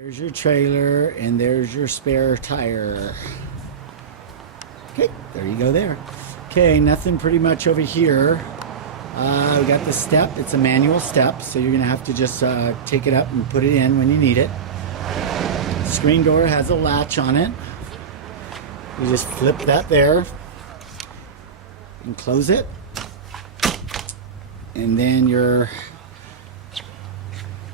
There's your trailer and there's your spare tire. Okay, there you go there. Okay, nothing pretty much over here. We got the step. It's a manual step, so you're gonna have to just take it up and put it in when you need it. Screen door has a latch on it. You just flip that there and close it. And then your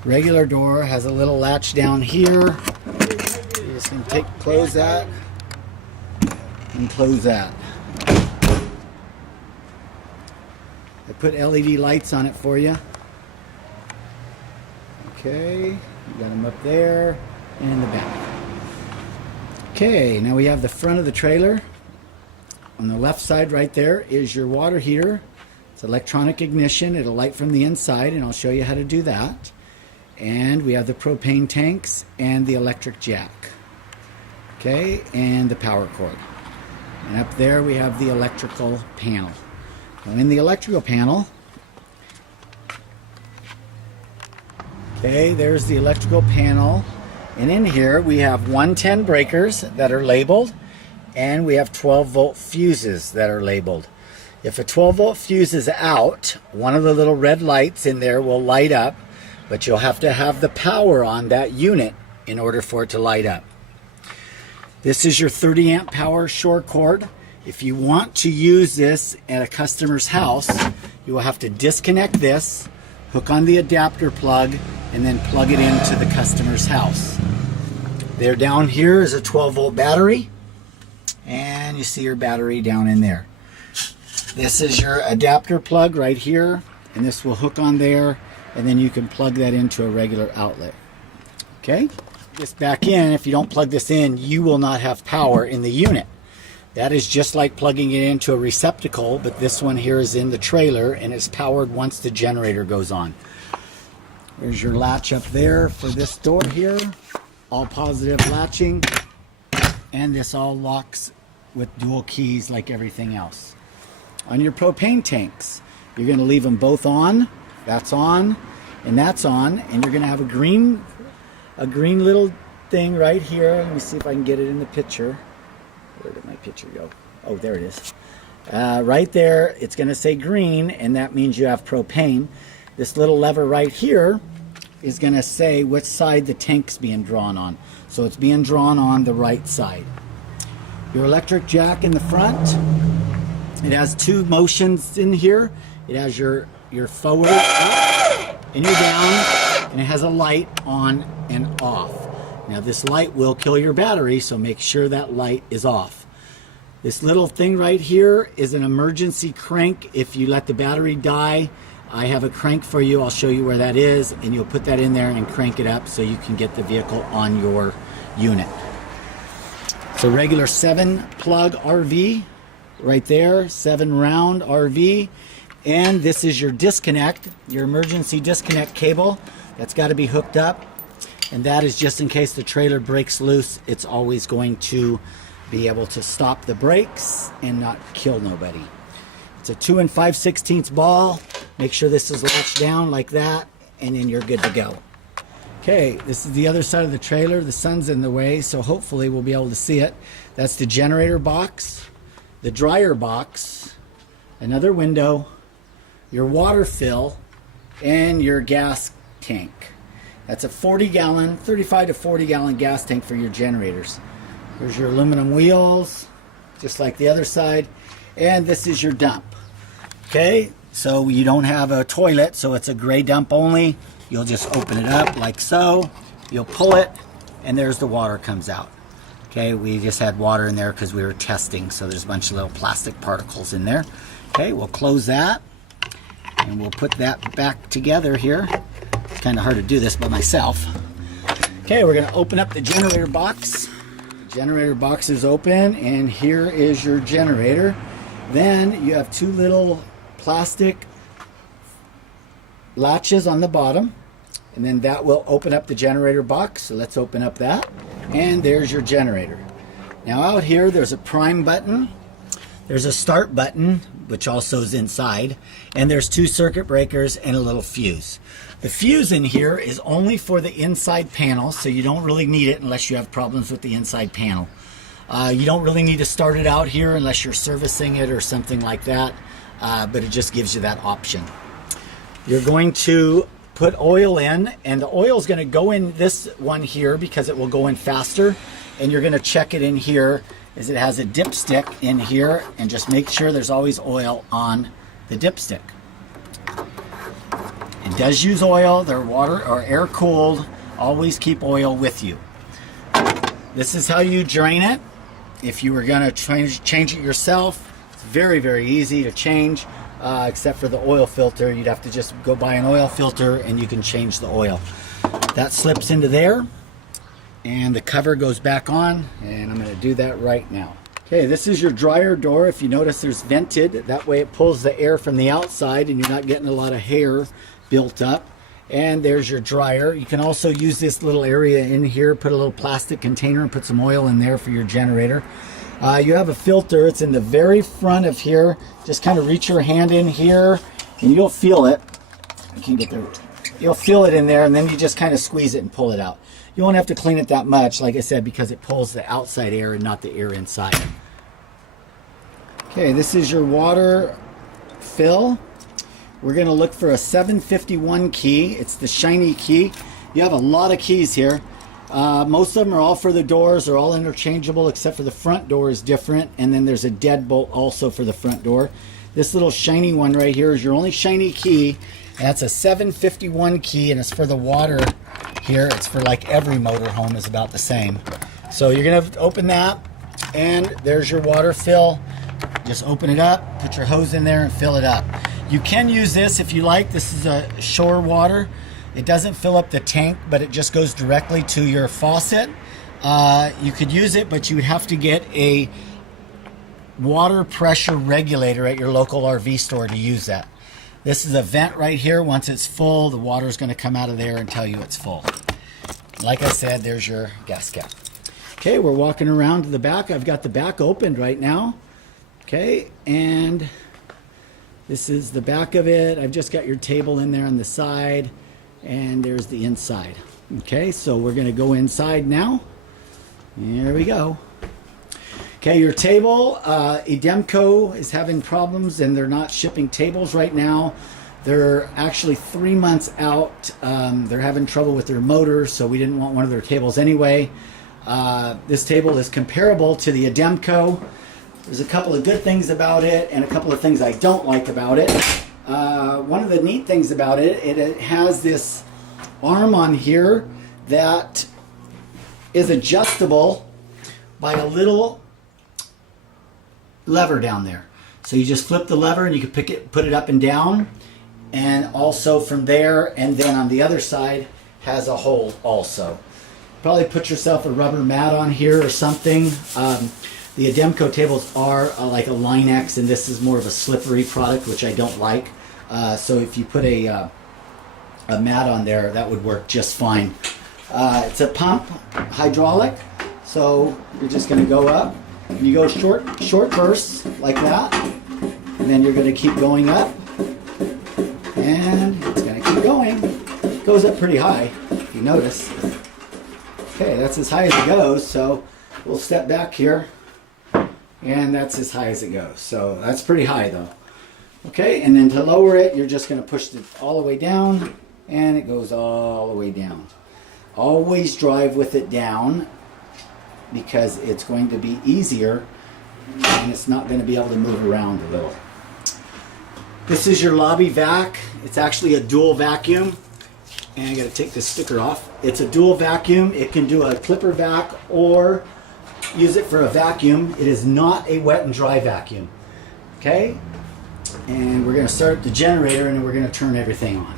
regular door has a little latch down here. You just can close that and close that. I put LED lights on it for you. Okay, you got them up there and in the back. Okay, now we have the front of the trailer. On the left side right there is your water heater. It's electronic ignition. It'll light from the inside, and I'll show you how to do that. And we have the propane tanks and the electric jack. Okay, and the power cord. And up there we have the electrical panel. Now in the electrical panel, okay, there's the electrical panel. And in here we have 110 breakers that are labeled, and we have 12-volt fuses that are labeled. If a 12-volt fuse is out, one of the little red lights in there will light up, but you'll have to have the power on that unit in order for it to light up. This is your 30 amp power shore cord. If you want to use this at a customer's house, you will have to disconnect this, hook on the adapter plug, and then plug it into the customer's house. There down here is a 12-volt battery, and you see your battery down in there. This is your adapter plug right here, and this will hook on there, and then you can plug that into a regular outlet. Okay? This back in, if you don't plug this in, you will not have power in the unit. That is just like plugging it into a receptacle, but this one here is in the trailer and it's powered once the generator goes on. There's your latch up there for this door here. All positive latching. And this all locks with dual keys like everything else. On your propane tanks, you're going to leave them both on. That's on and that's on, and you're going to have a green little thing right here. Let me see if I can get it in the picture. Where did my picture go? Oh, there it is. Right there, it's going to say green, and that means you have propane. This little lever right here is going to say which side the tank's being drawn on. So it's being drawn on the right side. Your electric jack in the front, it has two motions in here. It has your forward up and your down, and it has a light on and off. Now this light will kill your battery, so make sure that light is off. This little thing right here is an emergency crank. If you let the battery die, I have a crank for you. I'll show you where that is, and you'll put that in there and crank it up so you can get the vehicle on your unit. It's a regular 7-plug RV right there, 7-round RV. And this is your disconnect, your emergency disconnect cable that's got to be hooked up. And that is just in case the trailer breaks loose. It's always going to be able to stop the brakes and not kill nobody. It's a 2 5/16 ball. Make sure this is latched down like that, and then you're good to go. Okay, this is the other side of the trailer. The sun's in the way, so hopefully we'll be able to see it. That's the generator box, the dryer box, another window, your water fill, and your gas tank. That's a 40-gallon, 35 to 40-gallon gas tank for your generators. There's your aluminum wheels, just like the other side. And this is your dump. Okay, so you don't have a toilet, so it's a gray dump only. You'll just open it up like so. You'll pull it, and there's the water comes out. Okay, we just had water in there because we were testing, so there's a bunch of little plastic particles in there. Okay, we'll close that, and we'll put that back together here. Kind of hard to do this by myself. Okay, we're going to open up the generator box. The generator box is open, and here is your generator. Then you have two little plastic latches on the bottom, and then that will open up the generator box. So let's open up that, and there's your generator. Now out here there's a prime button, there's a start button, which also is inside. And there's 2 circuit breakers and a little fuse. The fuse in here is only for the inside panel, so you don't really need it unless you have problems with the inside panel. You don't really need to start it out here unless you're servicing it or something like that, but it just gives you that option. You're going to put oil in, and the oil is going to go in this one here because it will go in faster, and you're going to check it in here as it has a dipstick in here, and just make sure there's always oil on the dipstick. It does use oil. They're water or air cooled. Always keep oil with you. This is how you drain it. If you were going to change it yourself, it's very, very easy to change, except for the oil filter. You'd have to just go buy an oil filter and you can change the oil. That slips into there and the cover goes back on, and I'm going to do that right now. Okay, this is your dryer door. If you notice, there's vented. That way it pulls the air from the outside and you're not getting a lot of hair built up. And there's your dryer. You can also use this little area in here, put a little plastic container and put some oil in there for your generator. You have a filter. It's in the very front of here. Just kind of reach your hand in here and you'll feel it. I can't get there. You'll feel it in there, and then you just kind of squeeze it and pull it out. You won't have to clean it that much, like I said, because it pulls the outside air and not the air inside. Okay, this is your water fill. We're going to look for a 751 key. It's the shiny key. You have a lot of keys here. Most of them are all for the doors. They're all interchangeable except for the front door is different. And then there's a deadbolt also for the front door. This little shiny one right here is your only shiny key. And that's a 751 key, and it's for the water here. It's for like every motorhome is about the same. So you're going to open that, and there's your water fill. Just open it up, put your hose in there, and fill it up. You can use this if you like. This is a shore water. It doesn't fill up the tank, but it just goes directly to your faucet. You could use it, but you would have to get a water pressure regulator at your local RV store to use that. This is a vent right here. Once it's full, the water is going to come out of there and tell you it's full. Like I said, there's your gas cap. Okay, we're walking around to the back. I've got the back opened right now. Okay, and this is the back of it. I've just got your table in there on the side, and there's the inside. Okay, so we're going to go inside now. There we go. Okay, your table, Edemco is having problems and they're not shipping tables right now. They're actually 3 months out. They're having trouble with their motors, so we didn't want one of their tables anyway. This table is comparable to the Edemco. There's a couple of good things about it and a couple of things I don't like about it. One of the neat things about it, it has this arm on here that is adjustable by a little lever down there. So you just flip the lever and you can pick it, put it up and down, and also from there, and then on the other side has a hole also. Probably put yourself a rubber mat on here or something. The Edemco tables are like a Line-X, and this is more of a slippery product, which I don't like. So if you put a mat on there, that would work just fine. It's a pump, hydraulic, so you're just going to go up. And you go short bursts like that, and then you're going to keep going up, and it's going to keep going. It goes up pretty high, if you notice. Okay, that's as high as it goes, so we'll step back here, and that's as high as it goes. So that's pretty high though. Okay, and then to lower it, you're just going to push it all the way down, and it goes all the way down. Always drive with it down, because it's going to be easier and it's not going to be able to move around a little. This is your lobby vac. It's actually a dual vacuum, and I got to take this sticker off. It's a dual vacuum. It can do a clipper vac or use it for a vacuum. It is not a wet and dry vacuum. Okay, and we're going to start the generator, and then we're going to turn everything on.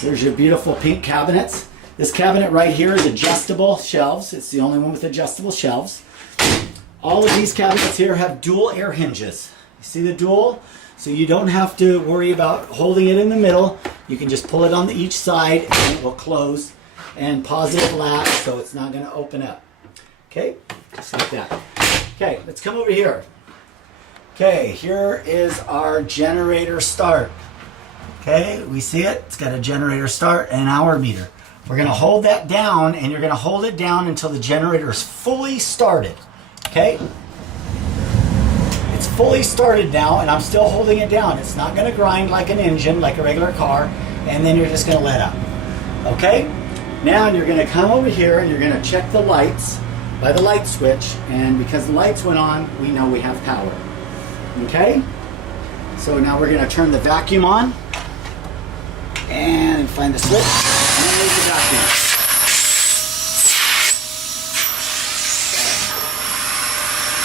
There's your beautiful pink cabinets. This cabinet right here is adjustable shelves. It's the only one with adjustable shelves. All of these cabinets here have dual air hinges. You see the dual? So you don't have to worry about holding it in the middle. You can just pull it on each side and it will close, and positive latch, so it's not going to open up. Okay, just like that. Okay, let's come over here. Okay, here is our generator start. Okay, we see it? It's got a generator start and an hour meter. We're gonna hold that down, and you're gonna hold it down until the generator is fully started. Okay? It's fully started now, and I'm still holding it down. It's not gonna grind like an engine, like a regular car, and then you're just gonna let up. Okay? Now you're gonna come over here and you're gonna check the lights by the light switch, and because the lights went on, we know we have power. Okay? So now we're gonna turn the vacuum on and find the switch and leave the vacuum.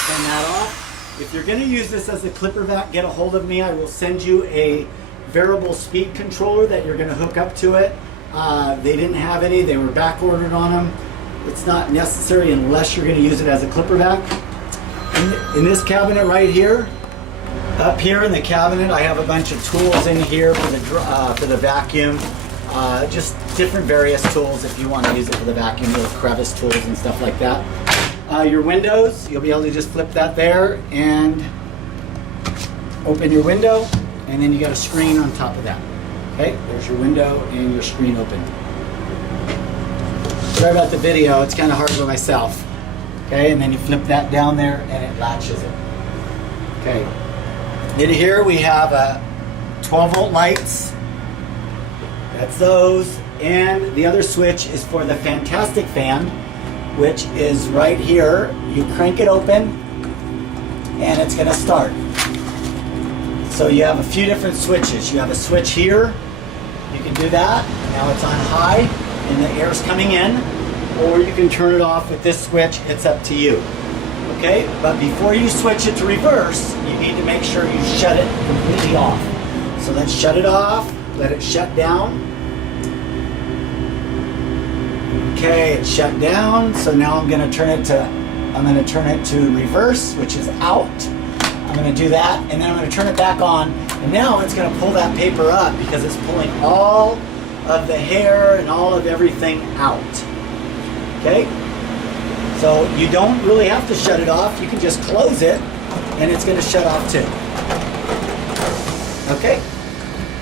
Turn that off. If you're gonna use this as a clipper vac, get a hold of me. I will send you a variable speed controller that you're gonna hook up to it. They didn't have any, they were back ordered on them. It's not necessary unless you're gonna use it as a clipper vac. In this cabinet right here, up here in the cabinet, I have a bunch of tools in here for the vacuum. Just different various tools if you want to use it for the vacuum, little crevice tools and stuff like that. Your windows, you'll be able to just flip that there and open your window, and then you got a screen on top of that. Okay, there's your window and your screen open. Sorry about the video, it's kind of hard for myself. Okay, and then you flip that down there and it latches it. Okay. In here we have 12-volt lights. That's those. And the other switch is for the Fantastic fan, which is right here. You crank it open and it's going to start. So you have a few different switches. You have a switch here. You can do that. Now it's on high and the air's coming in. Or you can turn it off with this switch. It's up to you. Okay, but before you switch it to reverse, you need to make sure you shut it completely off. So let's shut it off, let it shut down. Okay, it's shut down. So now I'm gonna turn it to reverse, which is out. I'm gonna do that, and then I'm gonna turn it back on, and now it's gonna pull that paper up because it's pulling all of the hair and all of everything out. Okay? So you don't really have to shut it off. You can just close it and it's going to shut off too. Okay?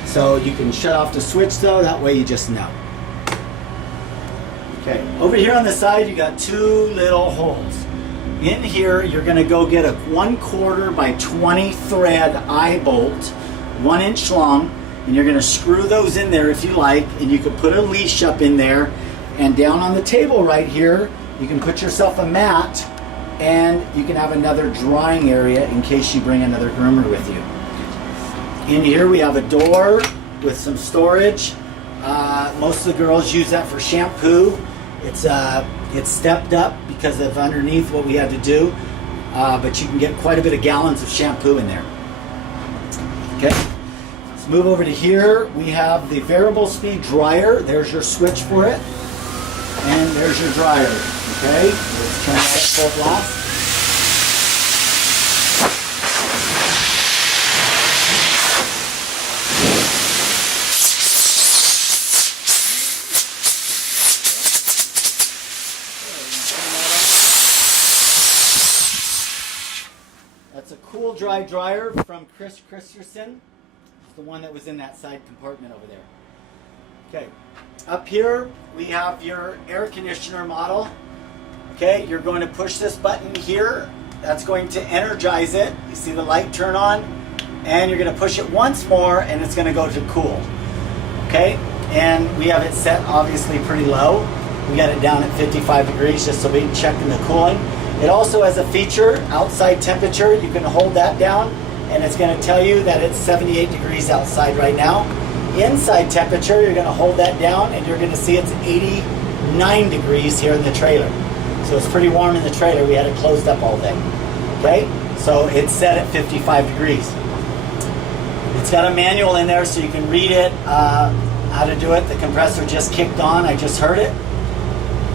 So you can shut off the switch though, that way you just know. Okay, over here on the side you got two little holes. In here you're going to go get a 1/4 by 20 thread eye bolt, 1 inch long, and you're going to screw those in there if you like, and you can put a leash up in there, and down on the table right here you can put yourself a mat, and you can have another drying area in case you bring another groomer with you. In here we have a door with some storage. Most of the girls use that for shampoo. It's stepped up because of underneath what we had to do, but you can get quite a bit of gallons of shampoo in there. Okay, let's move over to here. We have the variable speed dryer. There's your switch for it, and there's your dryer. Okay, let's turn that up full blast. That's a cool dry dryer from Chris Christensen. It's the one that was in that side compartment over there. Okay, up here we have your air conditioner model. Okay, you're going to push this button here. That's going to energize it. You see the light turn on, and you're going to push it once more and it's going to go to cool. Okay, and we have it set obviously pretty low. We got it down at 55 degrees just so we can check in the cooling. It also has a feature, outside temperature. You can hold that down and it's going to tell you that it's 78 degrees outside right now. Inside temperature, you're going to hold that down and you're going to see it's 89 degrees here in the trailer. So it's pretty warm in the trailer. We had it closed up all day. Okay, so it's set at 55 degrees. It's got a manual in there so you can read it, how to do it. The compressor just kicked on, I just heard it.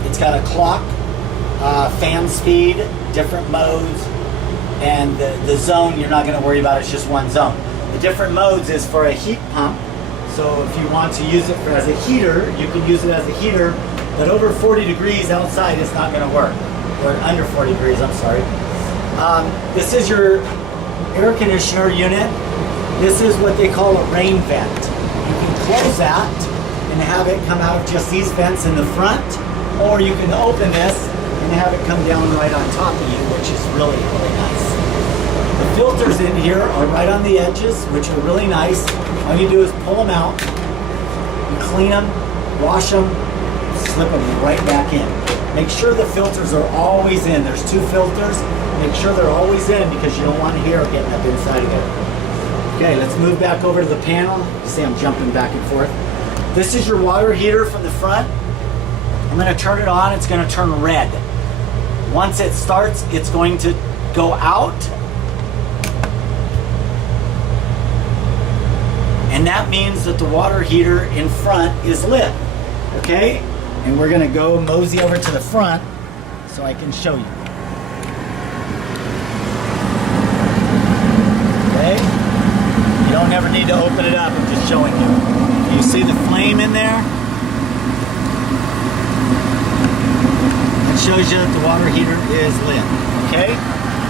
It's got a clock, fan speed, different modes, and the zone you're not going to worry about, it's just one zone. The different modes is for a heat pump. So if you want to use it as a heater, you can use it as a heater, but over 40 degrees outside it's not going to work. Or under 40 degrees, I'm sorry. This is your air conditioner unit, this is what they call a rain vent. You can close that and have it come out of just these vents in the front, or you can open this and have it come down right on top of you, which is really, really nice. The filters in here are right on the edges, which are really nice. All you do is pull them out, you clean them, wash them, slip them right back in. Make sure the filters are always in. There's 2 filters. Make sure they're always in because you don't want hair getting up inside of it. Okay, let's move back over to the panel. You see I'm jumping back and forth. This is your water heater from the front. I'm going to turn it on. It's going to turn red. Once it starts, it's going to go out. And that means that the water heater in front is lit. Okay? And we're going to go mosey over to the front so I can show you. Okay? You don't ever need to open it up. I'm just showing you. You see the flame in there? It shows you that the water heater is lit. Okay?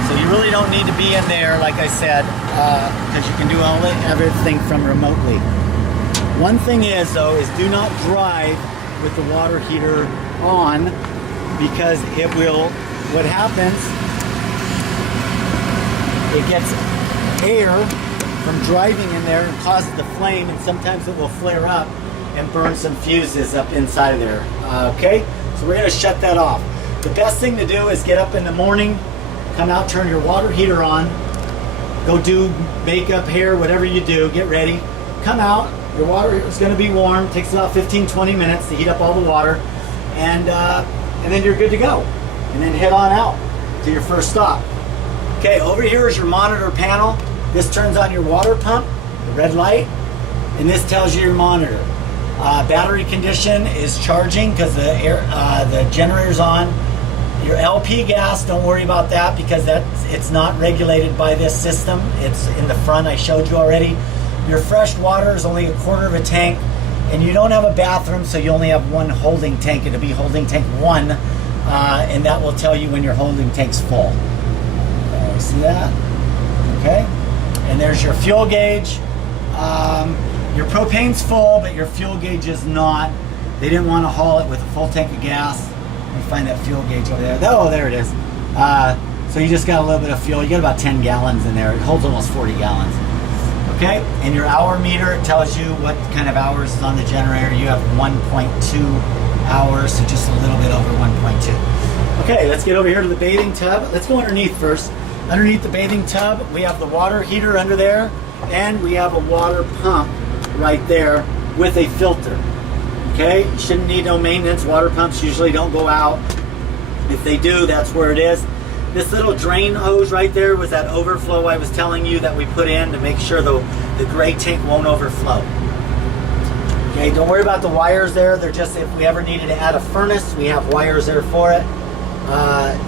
So you really don't need to be in there, like I said, because you can do everything from remotely. One thing is, though, is do not drive with the water heater on, because it will, what happens, it gets air from driving in there and causes the flame, and sometimes it will flare up and burn some fuses up inside of there. Okay, so we're going to shut that off. The best thing to do is get up in the morning, come out, turn your water heater on, go do makeup, hair, whatever you do, get ready, come out. Your water is going to be warm. It takes about 15-20 minutes to heat up all the water, and then you're good to go. And then head on out to your first stop. Okay, over here is your monitor panel. This turns on your water pump, the red light, and this tells you your monitor. Battery condition is charging because the generator's on. Your LP gas, don't worry about that because it's not regulated by this system. It's in the front. I showed you already. Your fresh water is only 1/4 of a tank, and you don't have a bathroom, so you only have one holding tank. It'll be holding tank 1, and that will tell you when your holding tank's full. See that? Okay. And there's your fuel gauge. Your propane's full, but your fuel gauge is not. They didn't want to haul it with a full tank of gas. Let me find that fuel gauge over there. Oh, there it is. So you just got a little bit of fuel. You got about 10 gallons in there. It holds almost 40 gallons. Okay, and your hour meter, it tells you what kind of hours is on the generator. You have 1.2 hours, so just a little bit over 1.2. Okay, let's get over here to the bathing tub. Let's go underneath first. Underneath the bathing tub, we have the water heater under there, and we have a water pump right there with a filter. Okay, you shouldn't need no maintenance. Water pumps usually don't go out. If they do, that's where it is. This little drain hose right there was that overflow I was telling you that we put in to make sure the gray tank won't overflow. Okay, don't worry about the wires there. They're just, if we ever needed to add a furnace, we have wires there for it.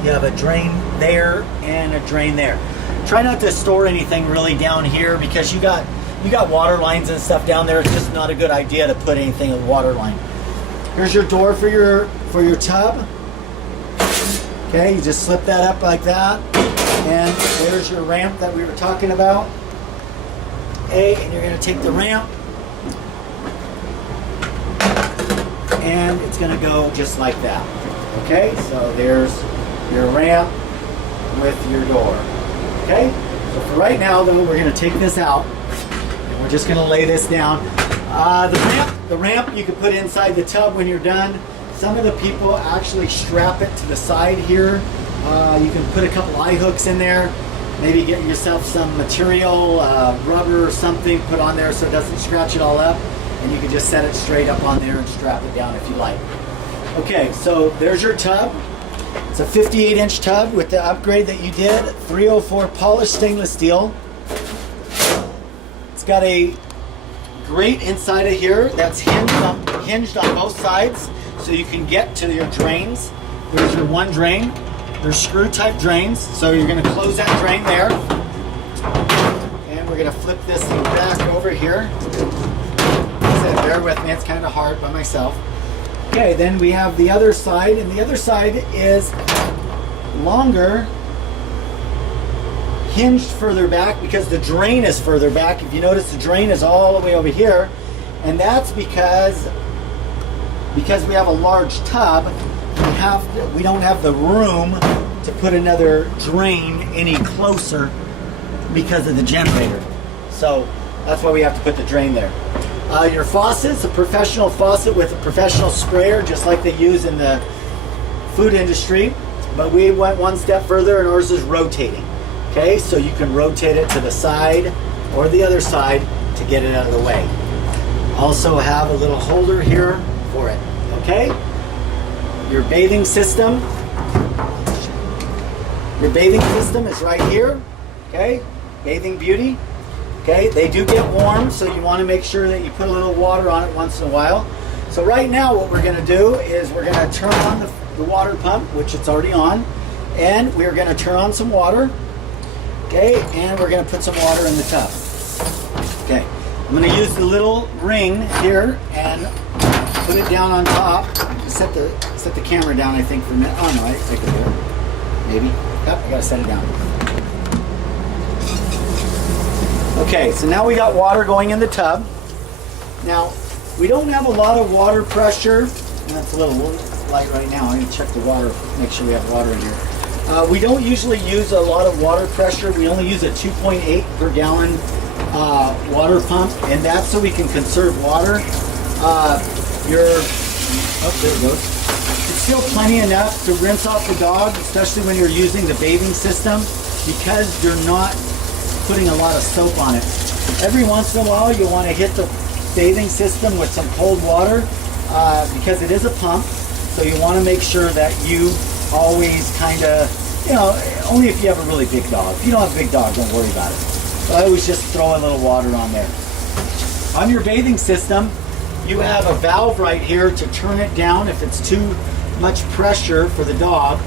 You have a drain there and a drain there. Try not to store anything really down here because you got water lines and stuff down there. It's just not a good idea to put anything with water line. Here's your door for your tub. Okay, you just slip that up like that, and there's your ramp that we were talking about. Okay, and you're going to take the ramp, and it's going to go just like that. Okay, so there's your ramp with your door. Okay, so for right now, though, we're going to take this out, and we're just going to lay this down. The ramp you can put inside the tub when you're done. Some of the people actually strap it to the side here. You can put a couple eye hooks in there. Maybe get yourself some material, rubber or something, put on there so it doesn't scratch it all up. And you can just set it straight up on there and strap it down if you like. Okay, so there's your tub. It's a 58-inch tub with the upgrade that you did. 304 polished stainless steel. It's got a grate inside of here that's hinged on both sides. So you can get to your drains. There's your one drain. There's screw type drains. So you're going to close that drain there. And we're going to flip this thing back over here. Bear with me, it's kind of hard by myself. Okay, then we have the other side, and the other side is longer hinged further back because the drain is further back. If you notice, the drain is all the way over here, and that's because we have a large tub. We don't have the room to put another drain any closer because of the generator. So that's why we have to put the drain there. Your faucet's a professional faucet with a professional sprayer, just like they use in the food industry, but we went one step further and ours is rotating. Okay, so you can rotate it to the side or the other side to get it out of the way. Also have a little holder here for it. Okay, your bathing system. Your bathing system is right here. Okay, Bathing Beauty. Okay, they do get warm, so you want to make sure that you put a little water on it once in a while. So right now what we're going to do is we're going to turn on the water pump, which it's already on, and we're going to turn on some water. Okay, and we're going to put some water in the tub. Okay, I'm going to use the little ring here and put it down on top. Set the camera down, I think, for a minute. Oh no, I can do it. Maybe. Yep, I got to set it down. Okay, so now we got water going in the tub. Now, we don't have a lot of water pressure, and that's a little light right now. I need to check the water, make sure we have water in here. We don't usually use a lot of water pressure. We only use a 2.8 per gallon water pump, and that's so we can conserve water. There it goes. It's still plenty enough to rinse off the dog, especially when you're using the bathing system, because you're not putting a lot of soap on it. Every once in a while you'll want to hit the bathing system with some cold water because it is a pump, so you want to make sure that you always kind of, only if you have a really big dog. If you don't have a big dog, don't worry about it. But I always just throw a little water on there. On your bathing system, you have a valve right here to turn it down if it's too much pressure for the dog.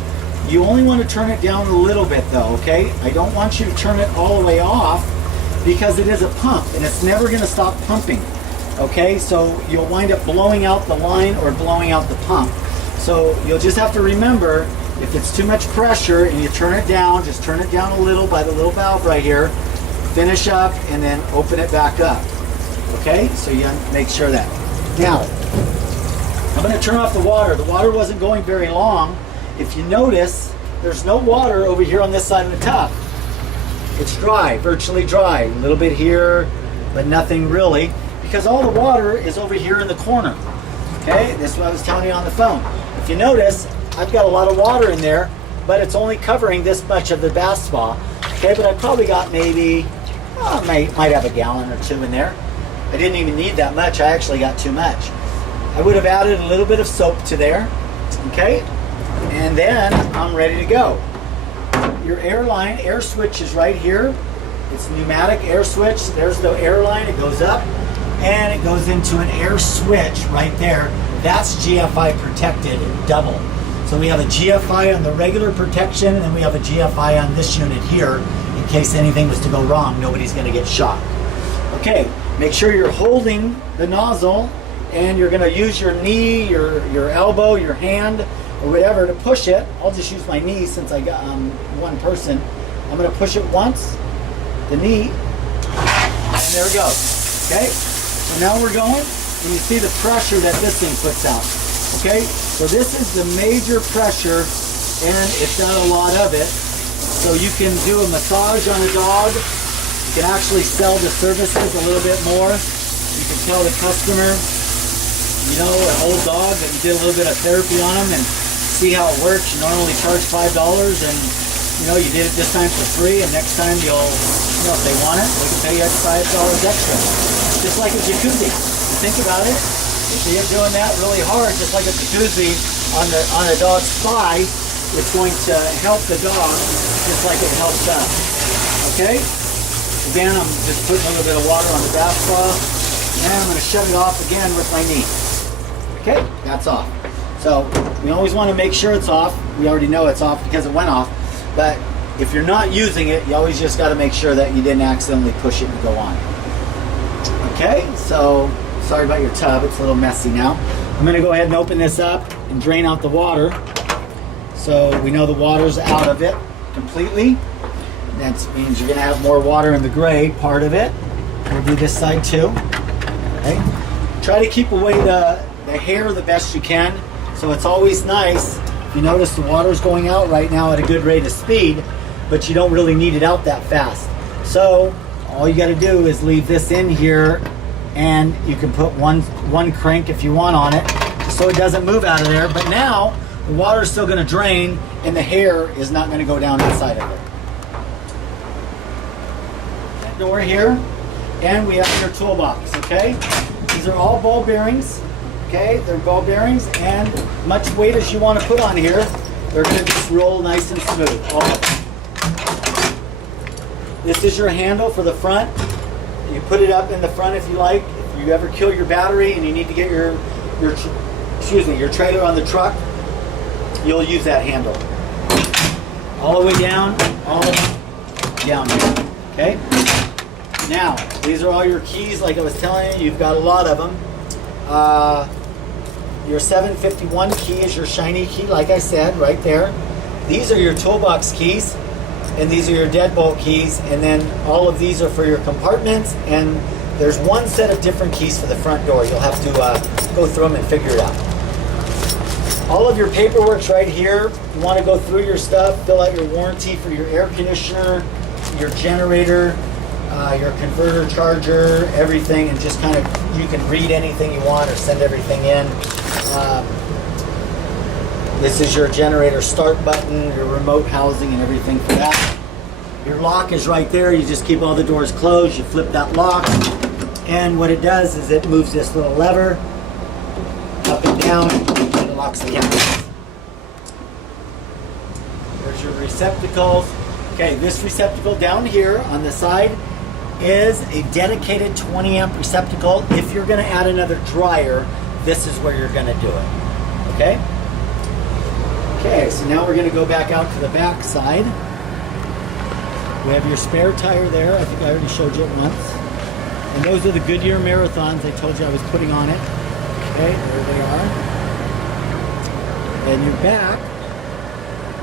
You only want to turn it down a little bit though, okay? I don't want you to turn it all the way off because it is a pump and it's never going to stop pumping, okay? So you'll wind up blowing out the line or blowing out the pump. So you'll just have to remember, if it's too much pressure and you turn it down, just turn it down a little by the little valve right here, finish up and then open it back up, okay? So you make sure that. Now, I'm going to turn off the water. The water wasn't going very long. If you notice, there's no water over here on this side of the tub. It's dry, virtually dry. A little bit here, but nothing really, because all the water is over here in the corner. Okay, this is what I was telling you on the phone. If you notice, I've got a lot of water in there, but it's only covering this much of the bath spa. Okay, but I probably got maybe, might have a gallon or two in there. I didn't even need that much. I actually got too much. I would have added a little bit of soap to there. Okay, and then I'm ready to go. Your air switch is right here. It's pneumatic air switch. There's the air line. It goes up and it goes into an air switch right there. That's GFI protected double. So we have a GFI on the regular protection, and then we have a GFI on this unit here in case anything was to go wrong. Nobody's going to get shot. Okay, make sure you're holding the nozzle, and you're going to use your knee, your elbow, your hand, or whatever to push it. I'll just use my knee since I got one person. I'm going to push it once, the knee, and there it goes. Okay, so now we're going, and you see the pressure that this thing puts out. Okay, so this is the major pressure, and it's not a lot of it. So you can do a massage on a dog. You can actually sell the services a little bit more. You can tell the customer, an old dog that you did a little bit of therapy on them and see how it works. You normally charge $5 and you did it this time for free, and next time if they want it, they can pay you $5 extra. Just like a jacuzzi. Think about it. If you're doing that really hard, just like a jacuzzi on a dog's thigh, it's going to help the dog just like it helps us. Okay? Again, I'm just putting a little bit of water on the bath spa, and I'm going to shut it off again with my knee. Okay, that's off. So we always want to make sure it's off. We already know it's off because it went off, but if you're not using it, you always just got to make sure that you didn't accidentally push it and go on. Okay, so sorry about your tub, it's a little messy now. I'm going to go ahead and open this up and drain out the water, so we know the water's out of it completely. That means you're going to have more water in the gray part of it. We'll do this side too. Okay. Try to keep away the hair the best you can. So it's always nice. You notice the water's going out right now at a good rate of speed, but you don't really need it out that fast. So all you got to do is leave this in here, and you can put one crank if you want on it, so it doesn't move out of there. But now the water's still going to drain, and the hair is not going to go down inside of it. That door here, and we have your toolbox. Okay, these are all ball bearings. Okay, they're ball bearings, and much weight as you want to put on here, they're going to just roll nice and smooth. All of them. This is your handle for the front. You put it up in the front if you like. If you ever kill your battery and you need to get your trailer on the truck, you'll use that handle. All the way down, all down here. Okay? Now, these are all your keys. Like I was telling you, you've got a lot of them. Your 751 key is your shiny key, like I said, right there. These are your toolbox keys, and these are your deadbolt keys, and then all of these are for your compartments, and there's one set of different keys for the front door. You'll have to go through them and figure it out. All of your paperwork's right here. You want to go through your stuff, fill out your warranty for your air conditioner, your generator, your converter, charger, everything, and just kind of, you can read anything you want or send everything in. This is your generator start button, your remote housing, and everything for that. Your lock is right there. You just keep all the doors closed. You flip that lock, and what it does is it moves this little lever up and down, and it locks the cabinet. There's your receptacles. Okay, this receptacle down here on the side is a dedicated 20 amp receptacle. If you're going to add another dryer, this is where you're going to do it. Okay? Okay, so now we're going to go back out to the back side. We have your spare tire there. I think I already showed you it once. And those are the Goodyear Marathons I told you I was putting on it. Okay, there they are. And your back,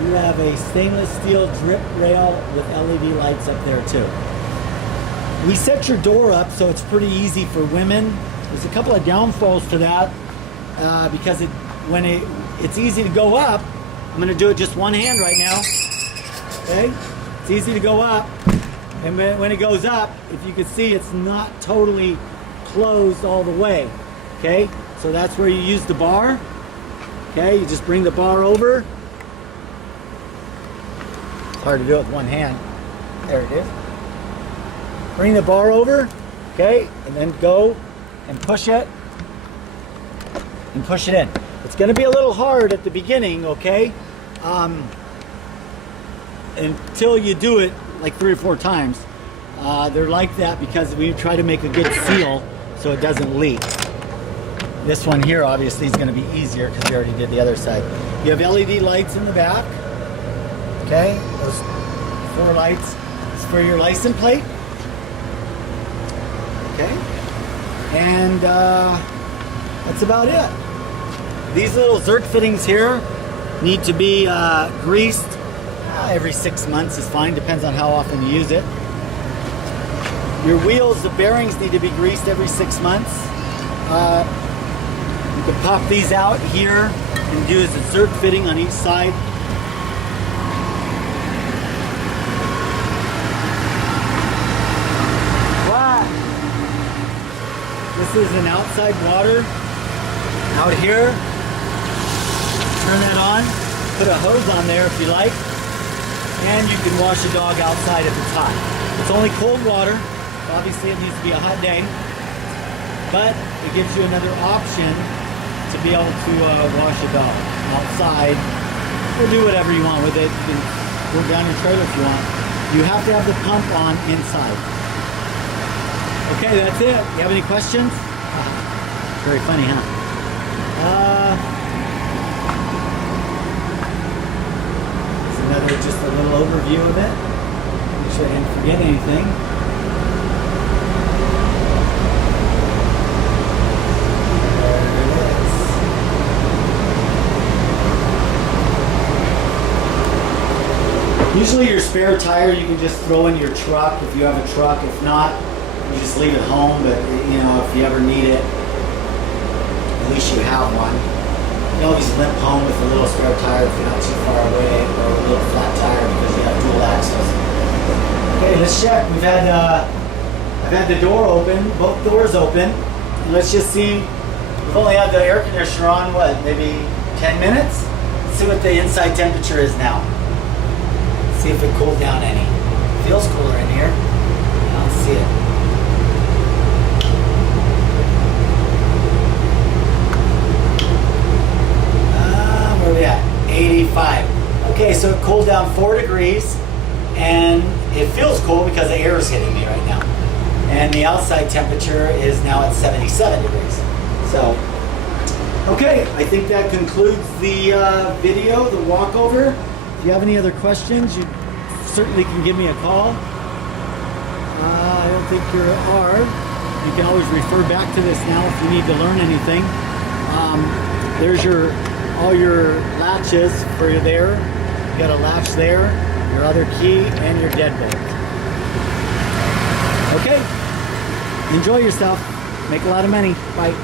you have a stainless steel drip rail with LED lights up there too. We set your door up so it's pretty easy for women. There's a couple of downfalls to that because when it's easy to go up. I'm going to do it just one hand right now. Okay, it's easy to go up, and when it goes up, if you can see, it's not totally closed all the way. Okay, so that's where you use the bar. Okay, you just bring the bar over. It's hard to do it with one hand. There it is. Bring the bar over, okay, and then go and push it and push it in. It's going to be a little hard at the beginning, okay, until you do it like 3 or 4 times. They're like that because we try to make a good seal so it doesn't leak. This one here obviously is going to be easier because we already did the other side. You have LED lights in the back, okay, those 4 lights. It's for your license plate. Okay, and that's about it. These little Zerk fittings here need to be greased every 6 months is fine, depends on how often you use it. Your wheels, the bearings need to be greased every 6 months. You can pop these out here and do a Zerk fitting on each side. This is an outside water out here. Turn that on, put a hose on there if you like, and you can wash a dog outside if it's hot. It's only cold water. Obviously it needs to be a hot day, but it gives you another option to be able to wash a dog outside or do whatever you want with it. You can go down your trailer if you want. You have to have the pump on inside. Okay, that's it. You have any questions? Very funny, huh? It's another, just a little overview of it. Make sure I didn't forget anything. There it is. Usually your spare tire you can just throw in your truck if you have a truck. If not, you just leave it home. But you know, if you ever need it, at least you have one. You can always limp home with a little spare tire if you're not too far away, or a little flat tire because you have dual axles. Okay, let's check. I've had the door open, both doors open. And let's just see. We've only had the air conditioner on, what, maybe 10 minutes? Let's see what the inside temperature is now. See if it cooled down any. Feels cooler in here. I don't see it. Where are we at? 85. Okay, so it cooled down 4 degrees, and it feels cool because the air is hitting me right now. And the outside temperature is now at 77 degrees. So, okay, I think that concludes the video, the walkover. If you have any other questions, you certainly can give me a call. I don't think you are. You can always refer back to this now if you need to learn anything. There's all your latches for there. You got a latch there, your other key, and your deadbolt. Okay, enjoy yourself. Make a lot of money. Bye.